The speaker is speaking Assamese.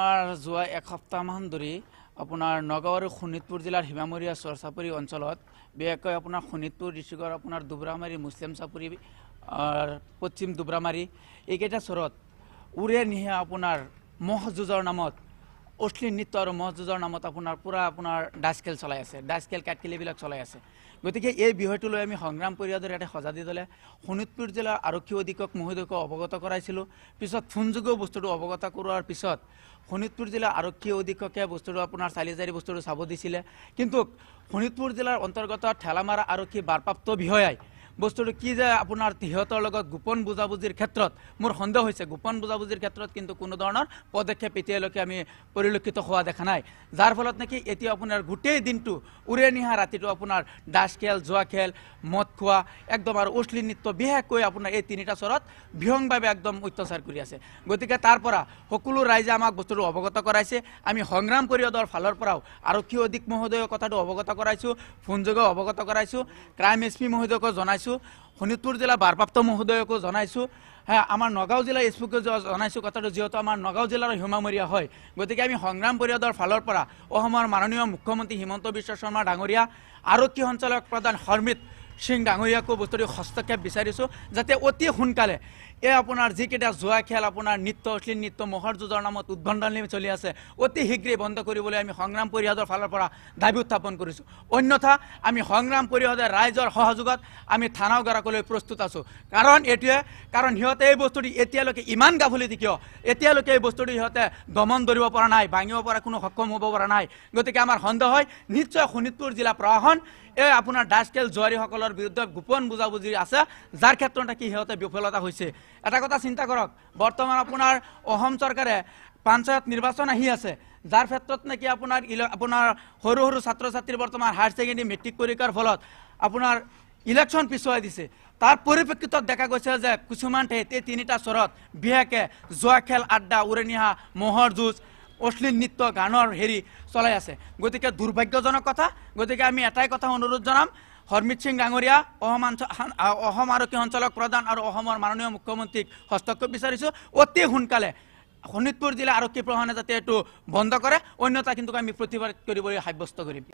আপোনাৰ যোৱা এসপ্তাহমান ধৰি আপোনাৰ নগাঁও আৰু শোণিতপুৰ জিলাৰ হিমামৰীয়া চৰচাপৰি অঞ্চলত বিশেষকৈ আপোনাৰ শোণিতপুৰ ডিষ্ট্ৰিক্টৰ আপোনাৰ দুবৰামাৰী মুছলিম চাপৰি পশ্চিম দুবৰামাৰী এইকেইটা চৰত উৰে নিশা আপোনাৰ মহ যুঁজৰ নামত অশ্লীল নৃত্য আৰু মহ যুঁজৰ নামত আপোনাৰ পুৰা আপোনাৰ ডাইচ খেল চলাই আছে, ডাইচ খেল কাঠখেলিবিলাক চলাই আছে। গতিকে এই বিষয়টো লৈ আমি সংগ্ৰাম পৰিষদৰ এটা সজাতি দলে শোণিতপুৰ জিলাৰ আৰক্ষী অধীক্ষক মহোদয়ক অৱগত কৰাইছিলোঁ। পিছত ফোনযোগেও বস্তুটো অৱগত কৰোৱাৰ পিছত শোণিতপুৰ জিলাৰ আৰক্ষী অধীক্ষকে বস্তুটো আপোনাৰ চালিজাৰি বস্তুটো চাব দিছিলে, কিন্তু শোণিতপুৰ জিলাৰ অন্তৰ্গত ঠেলামাৰা আৰক্ষী ভাৰপ্ৰাপ্ত বিষয়াই বস্তুটো কি যে আপোনাৰ সিহঁতৰ লগত গোপন বুজাবুজিৰ ক্ষেত্ৰত মোৰ সন্দেহ হৈছে, গোপন বুজাবুজিৰ ক্ষেত্ৰত কিন্তু কোনো ধৰণৰ পদক্ষেপ এতিয়ালৈকে আমি পৰিলক্ষিত হোৱা দেখা নাই, যাৰ ফলত নেকি এতিয়া আপোনাৰ গোটেই দিনটো উৰে নিশা ৰাতিটো আপোনাৰ ডাইচ খেল, জোৱা খেল, মদ খোৱা একদম আৰু অশ্লীল নৃত্য বিশেষকৈ আপোনাৰ এই তিনিটা চৰত বিহংভাৱে একদম অত্যাচাৰ কৰি আছে। গতিকে তাৰ পৰা সকলো ৰাইজে আমাক বস্তুটো অৱগত কৰাইছে। আমি সংগ্ৰাম পৰিষদৰ ফালৰ পৰাও আৰক্ষী অধীক্ষক মহোদয়ৰ কথাটো অৱগত কৰাইছোঁ, ফোনযোগেও অৱগত কৰাইছোঁ, ক্ৰাইম এছ পি মহোদয়কো জনাইছোঁ, শোণিতপুৰ জিলা ভাৰপ্ৰাপ্ত মহোদয়কো জনাইছোঁ, আমাৰ নগাঁও জিলা এছ পিকো জনাইছোঁ কথাটো, যিহেতু আমাৰ নগাঁও জিলাৰ হিমামৰীয়া হয়। গতিকে আমি সংগ্ৰাম পৰিষদৰ ফালৰ পৰা অসমৰ মাননীয় মুখ্যমন্ত্ৰী হিমন্ত বিশ্ব শৰ্মা ডাঙৰীয়া, আৰক্ষী সঞ্চালক প্ৰধান হৰমিত সিং ডাঙৰীয়াকো বস্তুটো হস্তক্ষেপ বিচাৰিছোঁ, যাতে অতি সোনকালে এই আপোনাৰ যিকেইটা জোৱা খেল, আপোনাৰ নৃত্য, অশ্লীল নৃত্য, মহৰ যুঁজৰ নামত উদ্ভণ্ডালি চলি আছে, অতি শীঘ্ৰেই বন্ধ কৰিবলৈ আমি সংগ্ৰাম পৰিষদৰ ফালৰ পৰা দাবী উত্থাপন কৰিছোঁ। অন্যথা আমি সংগ্ৰাম পৰিষদে ৰাইজৰ সহযোগত আমি থানাও গৰাকলৈ প্ৰস্তুত আছোঁ। কাৰণ সিহঁতে এই বস্তুটো এতিয়ালৈকে ইমান গাফিলতি কিয়, এতিয়ালৈকে এই বস্তুটো সিহঁতে দমন ধৰিব পৰা নাই, ভাঙিব পৰা কোনো সক্ষম হ'ব পৰা নাই। গতিকে আমাৰ সন্দেহ হয় নিশ্চয় শোণিতপুৰ জিলা প্ৰশাসন এই আপোনাৰ ডাইচ খেল জুৱাৰীসকলৰ বিৰুদ্ধে গোপন বুজাবুজি আছে, যাৰ ক্ষেত্ৰত নেকি সিহঁতে বিফলতা হৈছে। এটা কথা চিন্তা কৰক, বৰ্তমান আপোনাৰ অসম চৰকাৰে পঞ্চায়ত নিৰ্বাচন আহি আছে, যাৰ ক্ষেত্ৰত নেকি আপোনাৰ সৰু সৰু ছাত্ৰ ছাত্ৰীৰ বৰ্তমান হায়াৰ ছেকেণ্ডেৰী মেট্ৰিক পৰীক্ষাৰ ফলত আপোনাৰ ইলেকশ্যন পিছুৱাই দিছে। তাৰ পৰিপ্ৰেক্ষিতত দেখা গৈছে যে কিছুমান ঠাইত এই তিনিটা চৰত বিশেষকৈ জোৱা খেল, আড্ডা, উৰে নিশা, মহৰ যুঁজ, অশ্লীল নৃত্য, গানৰ চলাই আছে। গতিকে দুৰ্ভাগ্যজনক কথা। গতিকে আমি এটাই কথা অনুৰোধ জনাম, হৰমিত সিং ডাঙৰীয়া, অসম আৰক্ষী সঞ্চালক প্ৰধান আৰু অসমৰ মাননীয় মুখ্যমন্ত্ৰীক হস্তক্ষেপ বিচাৰিছোঁ, অতি সোনকালে শোণিতপুৰ জিলা আৰক্ষী প্ৰশাসনে যাতে এইটো বন্ধ কৰে, অন্যথা কিন্তু আমি প্ৰতিবাদ কৰিবলৈ সাব্যস্ত কৰিম।